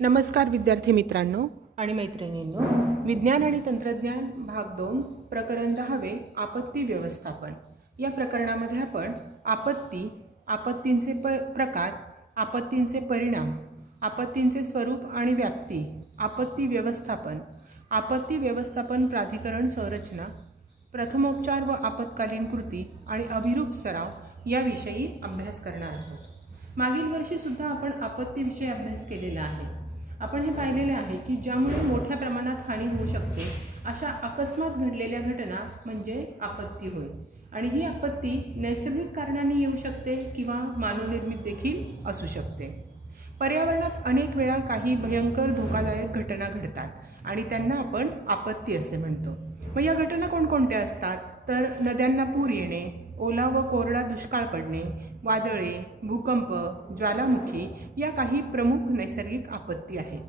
नमस्कार विद्यार्थी मित्रांनो आणि मैत्रिणींनो, विज्ञान आणि तंत्रज्ञान भाग 2 प्रकरण 10 आपत्ती व्यवस्थापन या प्रकरणामध्ये आपण आपत्तींचे प्रकार, आपत्तींचे परिणाम, आपत्तींचे स्वरूप आणि व्याप्ती, आपत्ती व्यवस्थापन प्राधिकरण संरचना, प्रथमोपचार व आपत्कालीन कृती आणि अभिरूप सराव याविषयी अभ्यास करणार आहोत। मागील वर्षी सुद्धा आपण आपत्तीविषयी अभ्यास केलेला आहे। आपण हे पाहिलेले आहे की ज्यामुळे मोठ्या प्रमाणात हानी होऊ शकते अशा अकस्मात घडलेल्या घटना म्हणजे आपत्ती होय। आणि ही आपत्ती नैसर्गिक कारणांनी येऊ शकते किंवा मानवनिर्मित देखील असू शकते। पर्यावरणात अनेक वेळा काही भयंकर धोकादायक घटना घडतात आणि त्यांना आपण आपत्ती असे म्हणतो। मग या घटना कोणकोणत्या असतात तर नद्यांना पूर येणे, ओला व कोरडा दुष्काळ पडणे, वादळे, भूकंप, ज्वालामुखी या काही प्रमुख नैसर्गिक आपत्ती आहेत।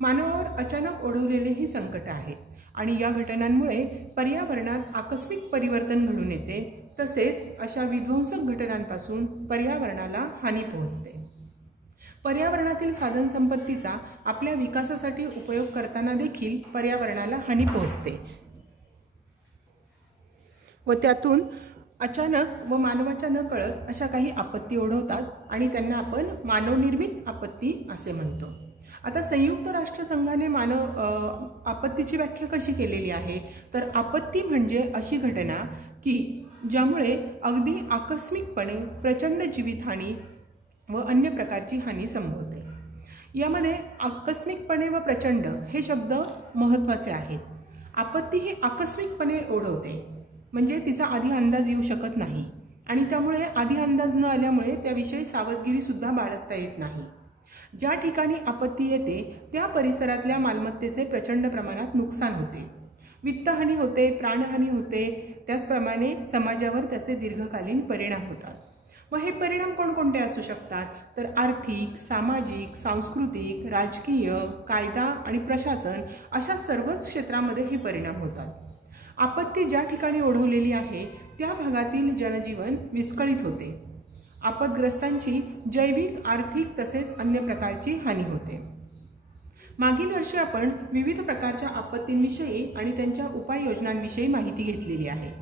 मानवावर अचानक ओढवलेले ही संकट आहेत आणि या घटनांमुळे पर्यावरणात आकस्मिक परिवर्तन घडून येते, तसेच अशा विध्वंसक घटनांपासून पर्यावरणाला हानी पोहोचते। पर्यावरणातील साधनसंपत्तीचा आपल्या विकासासाठी उपयोग करताना देखील पर्यावरणाला हानी पोहोचते व त्यातून अचानक व मानवाच्या नकळत अशा काही आपत्ती ओढवतात आणि त्यांना आपण मानवनिर्मित आपत्ती असे म्हणतो। आता संयुक्त राष्ट्रसंघाने आपत्तीची व्याख्या कशी केलेली आहे तर आपत्ती म्हणजे अशी घटना की ज्यामुळे अगदी आकस्मिकपणे प्रचंड जीवितहानी व अन्य प्रकारची हानी संभवते। यामध्ये आकस्मिकपणे व प्रचंड हे शब्द महत्त्वाचे आहेत। आपत्ती ही आकस्मिकपणे ओढवते म्हणजे तिचा आधी अंदाज येऊ शकत नाही आणि त्यामुळे आधी अंदाज न आल्यामुळे त्याविषयी सावधगिरी सुद्धा बाळगता येत नाही। ज्या ठिकाणी आपत्ती येते त्या परिसरातल्या मालमत्तेचे प्रचंड प्रमाणात नुकसान होते, वित्तहानी होते, प्राणहानी होते, त्याचप्रमाणे समाजावर त्याचे दीर्घकालीन परिणाम होतात। मग हे परिणाम कोणकोणते असू शकतात तर आर्थिक, सामाजिक, सांस्कृतिक, राजकीय, कायदा आणि प्रशासन अशा सर्वच क्षेत्रामध्ये हे परिणाम होतात। आपत्ती ज्या ठिकाणी ओढवलेली आहे त्या भागातील जनजीवन विस्कळीत होते। आपत्ग्रस्तांची जैविक, आर्थिक तसेच अन्य प्रकारची हानी होते। मागील वर्षी आपण विविध प्रकारच्या आपत्तींविषयी आणि त्यांच्या उपाययोजनांविषयी माहिती घेतलेली आहे।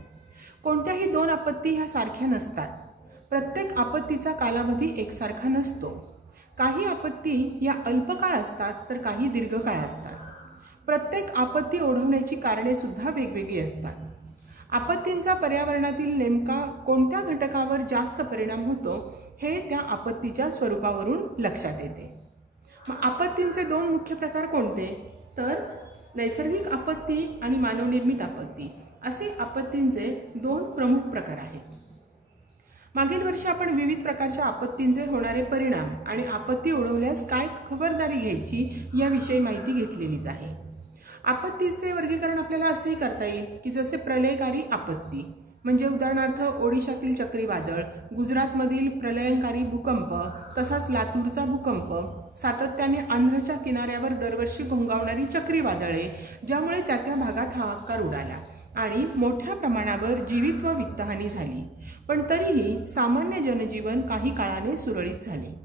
कोणत्याही दोन आपत्ती ह्या सारख्या नसतात। प्रत्येक आपत्तीचा कालावधी एकसारखा नसतो। काही आपत्ती या अल्पकाळ असतात तर काही दीर्घकाळ असतात। प्रत्येक आपत्ती ओढवण्याची कारणे सुद्धा वेगवेगळी असतात। आपत्तींचा पर्यावरणातील नेमका कोणत्या घटकावर जास्त परिणाम होतो हे त्या आपत्तीच्या स्वरूपावरून लक्षात येते। मग आपत्तींचे दोन मुख्य प्रकार कोणते तर नैसर्गिक आपत्ती आणि मानवनिर्मित आपत्ती असे आपत्तींचे दोन प्रमुख प्रकार आहेत। मागील वर्षी आपण विविध प्रकारच्या आपत्तींचे होणारे परिणाम आणि आपत्ती ओढवल्यास काय खबरदारी घ्यायची याविषयी माहिती घेतलेलीच आहे। आपत्तीचे वर्गीकरण आपल्याला असेही करता येईल की जसे प्रलयकारी आपत्ती म्हणजे उदाहरणार्थ ओडिशातील चक्रीवादळ, गुजरातमधील प्रलयंकारी भूकंप, तसाच लातूरचा भूकंप, सातत्याने आंध्रच्या किनाऱ्यावर दरवर्षी घोंगावणारी चक्रीवादळे ज्यामुळे त्या भागात हाहाकार उडाला आणि मोठ्या प्रमाणावर जीवित व वित्तहानी झाली, पण तरीही सामान्य जनजीवन काही काळाने सुरळीत झाले।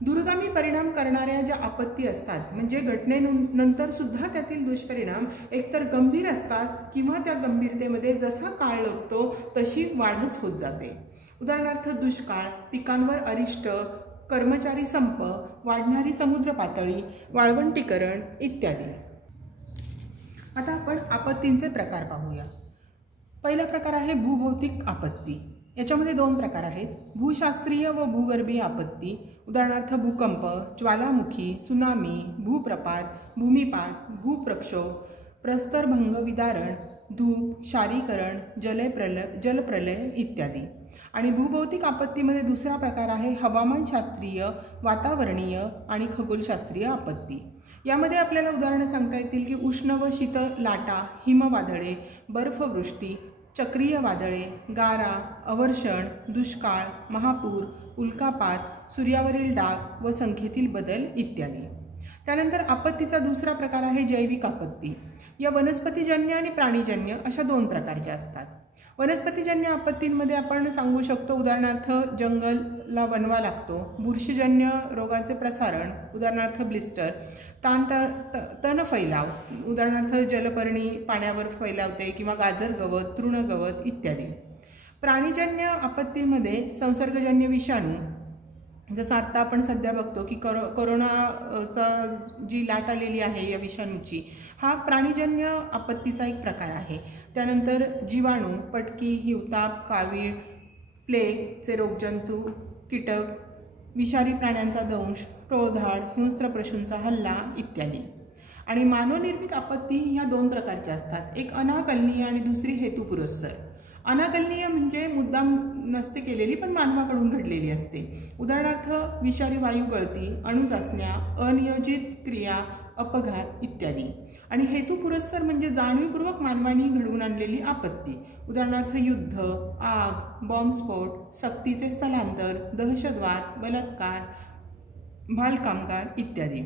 दूरगामी परिणाम करणाऱ्या ज्या आपत्ती असतात म्हणजे घटनेनंतर सुद्धा त्यातील दुष्परिणाम एकतर गंभीर असतात किंवा त्या गंभीरतेमध्ये जसा काळ लोटतो तशी वाढच होत जाते। उदाहरणार्थ दुष्काळ, पिकांवर अरिष्ट, कर्मचारी संप, वाढणारी समुद्र पातळी, वाळवंटीकरण इत्यादी। आता आपण आपत्तींचे प्रकार पाहूया। पहिला प्रकार आहे भूभौतिक आपत्ती। याच्यामध्ये दोन प्रकार आहेत, भूशास्त्रीय व भूगर्भीय आपत्ती। उदाहरणार्थ भूकंप, ज्वालामुखी, सुनामी, भूप्रपात, भूमिपात, भूप्रक्षोभ, प्रस्तरभंग विदारण, धूप, क्षारीकरण, जलप्रलय इत्यादी। आणि भूभौतिक आपत्तीमध्ये दुसरा प्रकार आहे हवामानशास्त्रीय, वातावरणीय आणि खगोलशास्त्रीय आपत्ती। यामध्ये आपल्याला उदाहरणे सांगता येतील की उष्ण व शीतल लाटा, हिमवादळे, बर्फवृष्टी, चक्रीय वादळे, गारा, अवर्षण, दुष्काळ, महापूर, उल्कापात, सूर्यावरील डाग व संख्येतील बदल इत्यादी। त्यानंतर आपत्तीचा दुसरा प्रकार आहे जैविक आपत्ती। या वनस्पतीजन्य आणि प्राणीजन्य अशा दोन प्रकारच्या असतात। वनस्पतीजन्य आपत्तींमध्ये आपण सांगू शकतो, उदाहरणार्थ जंगलला वणवा लागतो, बुरशीजन्य रोगाचे प्रसारण, उदाहरणार्थ ब्लिस्टर, तण फैलाव, उदाहरणार्थ जलपर्णी पाण्यावर फैलावते किंवा गाजर गवत, तृणगवत इत्यादी. प्राणीजन्य आपत्तीमध्ये संसर्गजन्य विषाणू, जसं आत्ता आपण सध्या बघतो की कोरोनाचा जी लाट आलेली आहे या विषाणूची, हा प्राणीजन्य आपत्तीचा एक प्रकार आहे. त्यानंतर जीवाणू, पटकी, हिवताप, कावीळ, प्लेगचे रोगजंतू, कीटक, विषारी प्राण्यांचा दंश, टोळधाड, हिंस्त्र पशूंचा हल्ला इत्यादी. आणि मानवनिर्मित आपत्ती ह्या 2 प्रकारच्या असतात, एक अनाकलनीय आणि दुसरी हेतुपुरस्सर. अनाकलनीय म्हणजे मुद्दाम नसते केलेली पण मानवाकडून घडलेली असते, उदाहरणार्थ विषारी वायू गळती, अणुचाचण्या, अनियोजित क्रिया, अपघात इत्यादी. आणि हेतुपुरस्सर म्हणजे जाणीवपूर्वक मानवाने घडवून आणलेली आपत्ती, उदाहरणार्थ युद्ध, आग, बॉम्बस्फोट, सक्तीचे स्थलांतर, दहशतवाद, बलात्कार, बालकामगार इत्यादी.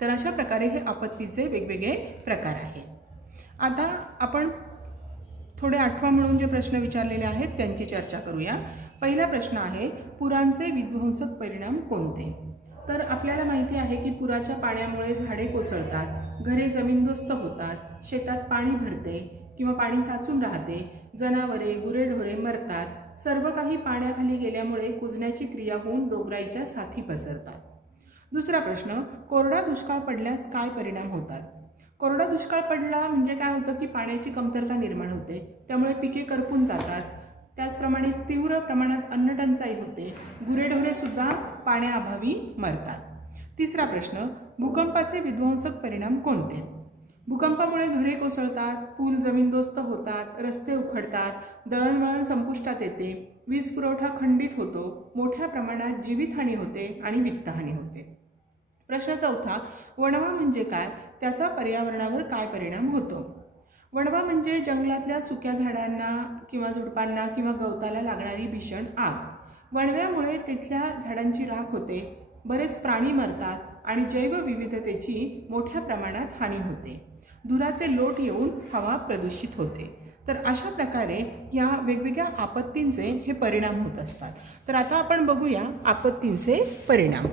तर अशा प्रकारे हे आपत्तीचे वेगवेगळे प्रकार आहेत. आता आपण थोडे आठवा म्हणून जे प्रश्न विचारलेले आहेत त्यांची चर्चा करूया. पहिला प्रश्न आहे, पुरांचे विध्वंसक परिणाम कोणते? तर आपल्याला माहिती आहे की पुराच्या पाण्यामुळे झाडे कोसळतात, घरे जमीनदोस्त होतात, शेतात पाणी भरते किंवा पाणी साचून राहते, जनावरे गुरेढोरे मरतात, सर्व काही पाण्याखाली गेल्यामुळे कुजण्याची क्रिया होऊन रोगराईच्या साथी पसरतात. दुसरा प्रश्न, कोरडा दुष्काळ पडल्यास काय परिणाम होतात? कोरडा दुष्काळ पडला म्हणजे काय होतं की पाण्याची कमतरता निर्माण होते, त्यामुळे पिके करपून जातात, त्याचप्रमाणे तीव्र प्रमाणात अन्नटंचाई होते, गुरेढोरे सुद्धा पाण्याअभावी मरतात. तिसरा प्रश्न, भूकंपाचे विध्वंसक परिणाम कोणते? भूकंपामुळे घरे कोसळतात, पूल जमीनदोस्त होतात, रस्ते उखडतात, दळणवळण संपुष्टात येते, वीज पुरवठा खंडित होतो, मोठ्या प्रमाणात जीवितहानी होते आणि वित्तहानी होते. प्रश्न चौथा, वणवा म्हणजे काय? त्याचा पर्यावरणावर काय परिणाम होतो? वणवा म्हणजे जंगलातल्या सुक्या झाडांना किंवा झुडपांना किंवा गवताला लागणारी भीषण आग. वणव्यामुळे तिथल्या झाडांची राख होते, बरेच प्राणी मरतात आणि जैवविविधतेची मोठ्या प्रमाणात हानी होते, धुराचे लोट येऊन हवा प्रदूषित होते. तर अशा प्रकारे या वेगवेगळ्या आपत्तींचे हे परिणाम होत असतात. तर आता आपण बघूया आपत्तींचे परिणाम.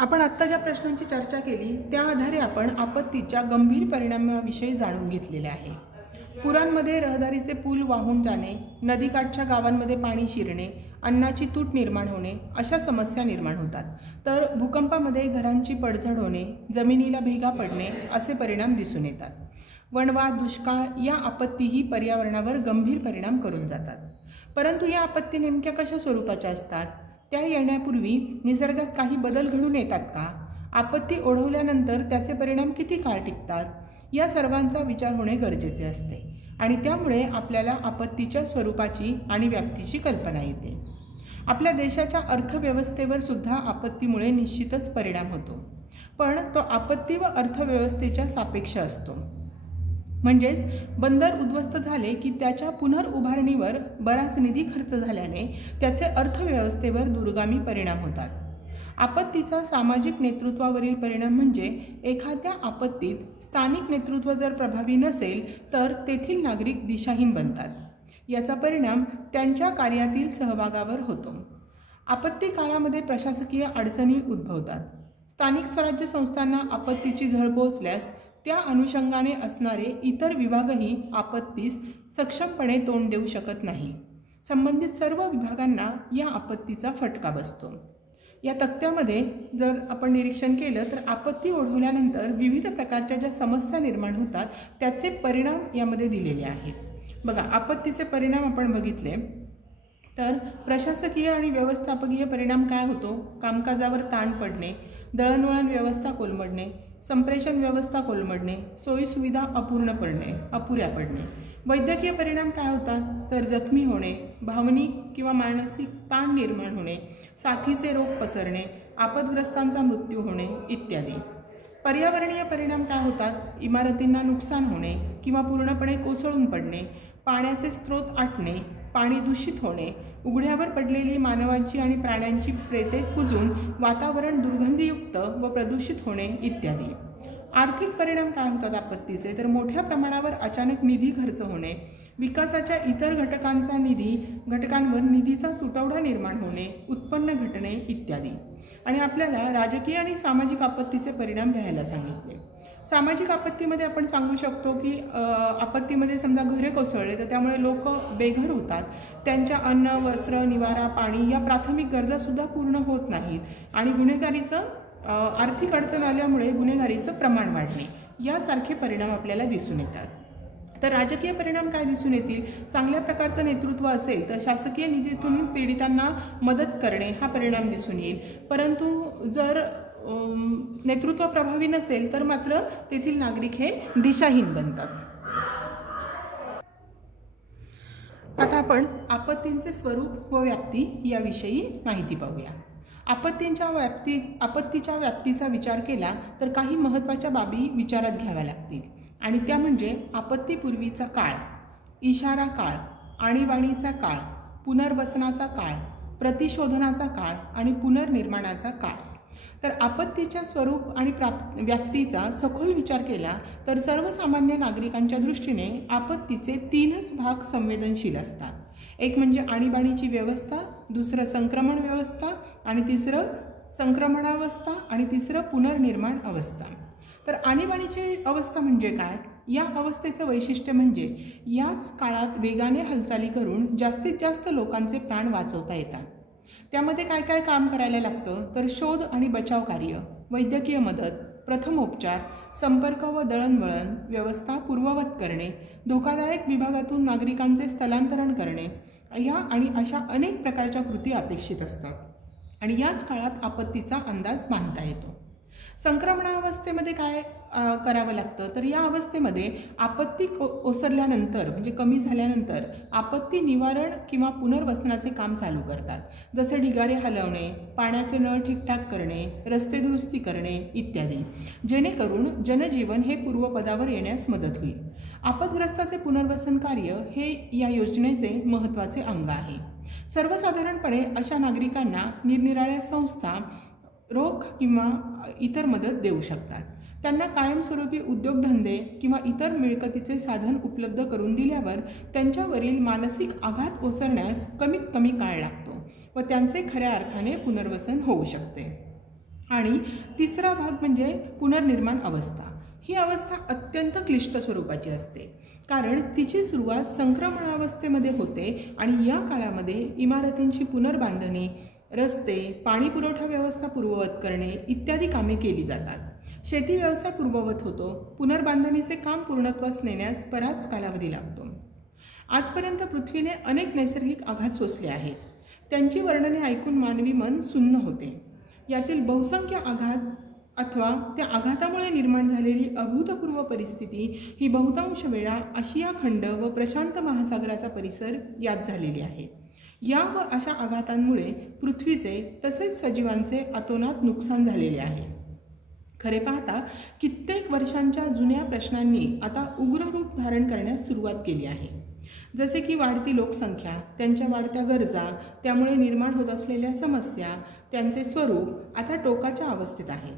आपण आत्ता ज्या प्रश्नांची चर्चा केली त्या आधारे आपण आपत्तीच्या गंभीर परिणामाविषयी जाणून घेतलेले आहे. पुरांमध्ये रहदारीचे पूल वाहून जाणे, नदीकाठच्या गावांमध्ये पाणी शिरणे, अन्नाची तूट निर्माण होणे अशा समस्या निर्माण होतात. तर भूकंपामध्ये घरांची पडझड होणे, जमिनीला भेगा पडणे असे परिणाम दिसून येतात. वणवा, दुष्काळ या आपत्तीही पर्यावरणावर गंभीर परिणाम करून जातात. परंतु या आपत्ती नेमक्या कशा स्वरूपाच्या असतात? त्या येण्यापूर्वी निसर्गात काही बदल घडून येतात का? आपत्ती ओढवल्यानंतर त्याचे परिणाम किती काळ टिकतात? या सर्वांचा विचार होणे गरजेचे असते आणि त्यामुळे आपल्याला आपत्तीच्या स्वरूपाची आणि व्याप्तीची कल्पना येते. आपल्या देशाच्या अर्थव्यवस्थेवर सुद्धा आपत्तीमुळे निश्चितच परिणाम होतो, पण तो आपत्ती व अर्थव्यवस्थेच्या सापेक्ष असतो. म्हणजेच बंदर उद्ध्वस्त झाले की त्याच्या पुनर्उभारणीवर बराच निधी खर्च झाल्याने त्याचे अर्थव्यवस्थेवर दूरगामी परिणाम होतात. आपत्तीचा सामाजिक नेतृत्वावरील परिणाम म्हणजे एखाद्या आपत्तीत स्थानिक नेतृत्व जर प्रभावी नसेल तर तेथील नागरिक दिशाहीन बनतात. याचा परिणाम त्यांच्या कार्यातील सहभागावर होतो. आपत्ती काळामध्ये प्रशासकीय अडचणी उद्भवतात. स्थानिक स्वराज्य संस्थांना आपत्तीची झळ पोहोचल्यास त्या अनुषंगाने असणारे इतर विभागही आपत्तीस सक्षमपणे तोंड देऊ शकत नाही. संबंधित सर्व विभागांना या आपत्तीचा फटका बसतो. या तक्त्यामध्ये जर आपण निरीक्षण केलं तर आपत्ती ओढवल्यानंतर विविध प्रकारच्या ज्या समस्या निर्माण होतात त्याचे परिणाम यामध्ये दिलेले आहेत. बघा, आपत्तीचे परिणाम आपण बघितले तर प्रशासकीय आणि व्यवस्थापकीय परिणाम काय होतो? कामकाजावर ताण पडणे, दळणवळण व्यवस्था कोलमडणे, संप्रेषण व्यवस्था कोलमडणे, सोयीसुविधा अपुऱ्या पडणे. वैद्यकीय परिणाम काय होतात? तर जखमी होणे, भावनिक किंवा मानसिक ताण निर्माण होणे, साथीचे रोग पसरणे, आपदग्रस्तांचा मृत्यू होणे इत्यादी. पर्यावरणीय परिणाम काय होतात? इमारतींना नुकसान होणे किंवा पूर्णपणे कोसळून पडणे, पाण्याचे स्रोत आटणे, पाणी दूषित होणे, उघड्यावर पडलेली मानवांची आणि प्राण्यांची प्रेते कुजून वातावरण दुर्गंधीयुक्त व प्रदूषित होणे इत्यादी. आर्थिक परिणाम काय होतात आपत्तीचे, तर मोठ्या प्रमाणावर अचानक निधी खर्च होणे, विकासाच्या इतर घटकांवर निधीचा तुटवडा निर्माण होणे, उत्पन्न घटणे इत्यादी. आणि आपल्याला राजकीय आणि सामाजिक आपत्तीचे परिणाम लिहायला सांगितले. सामाजिक आपत्तीमध्ये आपण सांगू शकतो की आपत्तीमध्ये समजा घरे कोसळले तर त्यामुळे लोक बेघर होतात, त्यांच्या अन्न, वस्त्र, निवारा, पाणी या प्राथमिक गरजासुद्धा पूर्ण होत नाहीत आणि आर्थिक अडचण आल्यामुळे गुन्हेगारीचं प्रमाण वाढणे यासारखे परिणाम आपल्याला दिसून येतात. तर राजकीय परिणाम काय दिसून येतील, चांगल्या प्रकारचं नेतृत्व असेल तर शासकीय निधीतून पीडितांना मदत करणे हा परिणाम दिसून येईल, परंतु जर नेतृत्व प्रभावी नसेल तर मात्र तेथील नागरिक हे दिशाहीन बनतात. आता आपण आपत्तींचे स्वरूप व व्याप्ती याविषयी माहिती पाहूया. आपत्तीच्या व्याप्तीचा विचार केला तर काही महत्त्वाच्या बाबी विचारात घ्याव्या लागतील आणि त्या म्हणजे आपत्तीपूर्वीचा काळ, इशारा काळ, आणीबाणीचा काळ, पुनर्वसनाचा काळ, प्रतिशोधनाचा काळ आणि पुनर्निर्माणाचा काळ. तर आपत्तीच्या स्वरूप आणि व्याप्तीचा सखोल विचार केला तर सर्वसामान्य नागरिकांच्या दृष्टीने आपत्तीचे 3च भाग संवेदनशील असतात. एक म्हणजे आणीबाणीची व्यवस्था, दुसरं संक्रमण व्यवस्था आणि तिसरं संक्रमणावस्था आणि तिसरं पुनर्निर्माण अवस्था. तर आणीबाणीची अवस्था म्हणजे काय, या अवस्थेचं वैशिष्ट्य म्हणजे याच काळात वेगाने हालचाली करून जास्तीत जास्त लोकांचे प्राण वाचवता येतात. त्यामध्ये काय काय काम करायला लागतं, तर शोध आणि बचाव कार्य, वैद्यकीय मदत, प्रथमोपचार, संपर्क व दळणवळण व्यवस्था पूर्ववत करणे, धोकादायक विभागातून नागरिकांचे स्थलांतरण करणे या आणि अशा अनेक प्रकारच्या कृती अपेक्षित असतात आणि याच काळात आपत्तीचा अंदाज बांधता येतो. संक्रमणावस्थेमध्ये काय करावं लागतं, तर या अवस्थेमध्ये आपत्ती ओसरल्यानंतर म्हणजे कमी झाल्यानंतर आपत्ती निवारण किंवा पुनर्वसनाचे काम चालू करतात, जसे ढिगारे हलवणे, पाण्याचे नळ ठीकठाक करणे, रस्ते दुरुस्ती करणे इत्यादी, जेणेकरून जनजीवन हे पूर्वपदावर येण्यास मदत होईल. आपत्ग्रस्ताचे पुनर्वसन कार्य हे या योजनेचे महत्त्वाचे अंग आहे. सर्वसाधारणपणे अशा नागरिकांना निरनिराळ्या संस्था रोख किंवा इतर मदत देऊ शकतात. त्यांना कायमस्वरूपी उद्योगधंदे किंवा इतर मिळकतीचे साधन उपलब्ध करून दिल्यावर त्यांच्यावरील मानसिक आघात ओसरण्यास कमीत कमी काळ लागतो व त्यांचे खऱ्या अर्थाने पुनर्वसन होऊ शकते. आणि तिसरा भाग म्हणजे पुनर्निर्माण अवस्था. ही अवस्था अत्यंत क्लिष्ट स्वरूपाची असते, कारण तिची सुरुवात संक्रमणावस्थेमध्ये होते आणि या काळामध्ये इमारतींची पुनर्बांधणी, रस्ते, पाणी पुरवठा व्यवस्था पूर्ववत करणे इत्यादी कामे केली जातात. शेती व्यवसाय पूर्ववत होतो. पुनर्बांधणीचे काम पूर्णत्वास नेण्यास बराच कालावधी लागतो. आजपर्यंत पृथ्वीने अनेक नैसर्गिक आघात सोसले आहेत. त्यांची वर्णने ऐकून मानवी मन सुन्न होते. यातील बहुसंख्य आघात अथवा त्या आघातामुळे निर्माण झालेली अभूतपूर्व परिस्थिती ही बहुतांश वेळा आशिया खंड व प्रशांत महासागराचा परिसर यात झालेली आहे. या व अशा आघातांमुळे पृथ्वीचे तसेच सजीवांचे अतोनात नुकसान झालेले आहे. खरे पाहता कित्येक वर्षांच्या जुन्या प्रश्नांनी आता उग्र रूप धारण करण्यास सुरुवात केली आहे, जसे की वाढती लोकसंख्या, त्यांच्या वाढत्या गरजा, त्यामुळे निर्माण होत असलेल्या समस्या, त्यांचे स्वरूप आता टोकाच्या अवस्थेत आहे.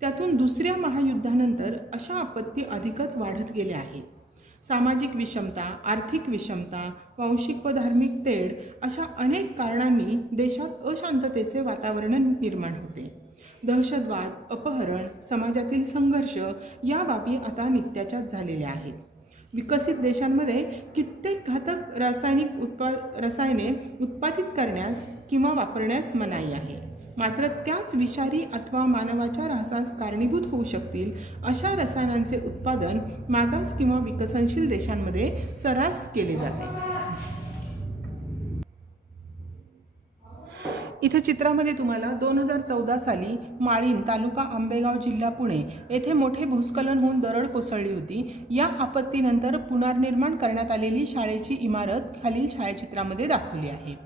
त्यातून दुसऱ्या महायुद्धानंतर अशा आपत्ती अधिकच वाढत गेल्या आहेत. सामाजिक विषमता, आर्थिक विषमता, वांशिक व धार्मिक तेढ अशा अनेक कारणांनी देशात अशांततेचे वातावरण निर्माण होते. दहशतवाद, अपहरण, समाजातील संघर्ष या बाबी आता नित्याच्याच झालेल्या आहेत. विकसित देशांमध्ये कित्येक घातक रसायने उत्पादित करण्यास किंवा वापरण्यास मनाई आहे. मात्र त्याच विषारी अथवा मानवाच्या ऱ्हासास कारणीभूत होऊ शकतील अशा रसायनांचे उत्पादन मागास किंवा विकसनशील देशांमध्ये सर्रास केले जाते. इथे चित्रामध्ये तुम्हाला 2014 साली माळीण तालुका आंबेगाव जिल्हा पुणे येथे मोठे भूस्खलन होऊन दरड कोसळली होती. या आपत्तीनंतर पुनर्निर्माण करण्यात आलेली शाळेची इमारत खालील छायाचित्रामध्ये दाखवली आहे.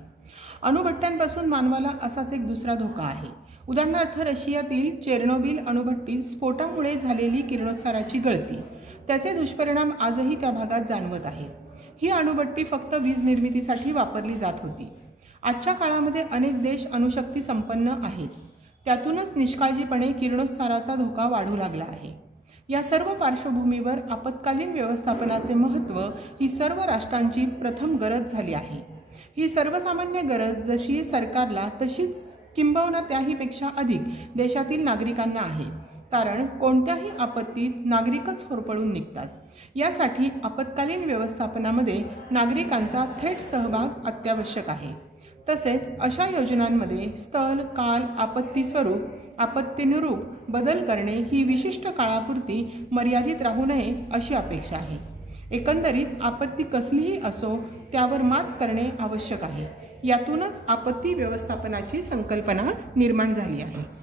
अणुभट्ट्यांपासून मानवाला असाच एक दुसरा धोका आहे. उदाहरणार्थ रशियातील चेर्नोबिल अणुभट्टीत स्फोटामुळे झालेली किरणोत्साराची गळती, त्याचे दुष्परिणाम आजही त्या भागात जाणवत आहेत. ही अणुभट्टी फक्त वीज निर्मितीसाठी वापरली जात होती. आजच्या काळामध्ये अनेक देश अणुशक्ती संपन्न आहेत. त्यातूनच निष्काळजीपणे किरणोत्साराचा धोका वाढू लागला आहे. या सर्व पार्श्वभूमीवर आपत्कालीन व्यवस्थापनाचे महत्त्व ही सर्व राष्ट्रांची प्रथम गरज झाली आहे. ही सर्वसामान्य गरज जशी सरकारला तशीच किंबहुना त्याहीपेक्षा अधिक देशातील नागरिकांना आहे. कारण कोणत्याही आपत्तीत नागरिकच होरपळून निघतात. यासाठी आपत्कालीन व्यवस्थापनामध्ये नागरिकांचा थेट सहभाग अत्यावश्यक आहे. तसेच अशा योजनांमध्ये स्थल, काल, आपत्ती स्वरूप, आपत्तीनुरूप बदल करणे ही विशिष्ट काळापुरती मर्यादित राहू नये अशी अपेक्षा आहे. एकंदरीत आपत्ती कसलीही असो त्यावर मात करणे आवश्यक आहे. यातूनच आपत्ती व्यवस्थापनाची संकल्पना निर्माण झाली आहे.